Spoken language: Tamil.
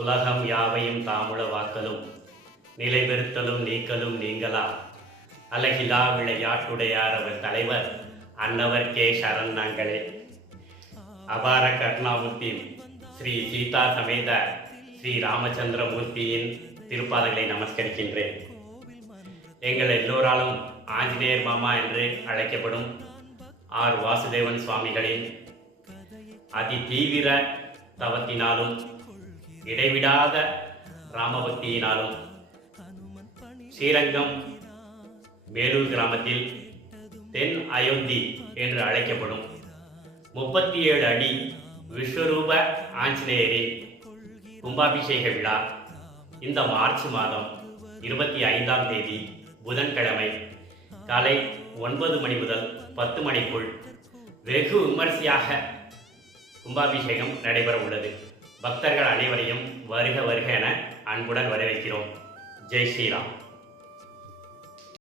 உலகம் யாவையும் தாமுள வாக்கலும் நிலைபெறுத்தலும் நீக்கலும் நீங்களா அழகிலா விளையாட்டுடையார் அவர் தலைவர் அன்னவர் கே சரண் நாங்களே. அபார கருணாமூர்த்தி ஸ்ரீ சீதா சமேத ஸ்ரீ ராமச்சந்திரமூர்த்தியின் திருப்பாதங்களை நமஸ்கரிக்கின்றேன். எங்கள் எல்லோராலும் ஆஞ்சநேயர் மாமா என்று அழைக்கப்படும் ஆர் வாசுதேவன் சுவாமிகளின் அதி தீவிர தவத்தினாலும் இடைவிடாத ராமபக்தியினாலும் ஸ்ரீரங்கம் வேலூர் கிராமத்தில் தென் அயோத்தி என்று அழைக்கப்படும் 37 அடி விஸ்வரூப ஆஞ்சநேயரின் கும்பாபிஷேக விழா இந்த மார்ச் மாதம் 25ஆம் தேதி புதன்கிழமை காலை 9 மணி முதல் 10 மணிக்குள் வெகு விமர்சையாக கும்பாபிஷேகம் நடைபெற உள்ளது. பக்தர்கள் அனைவரையும் வருக வருக என அன்புடன் வரவேற்கிறோம். ஜெய் ஸ்ரீராம்.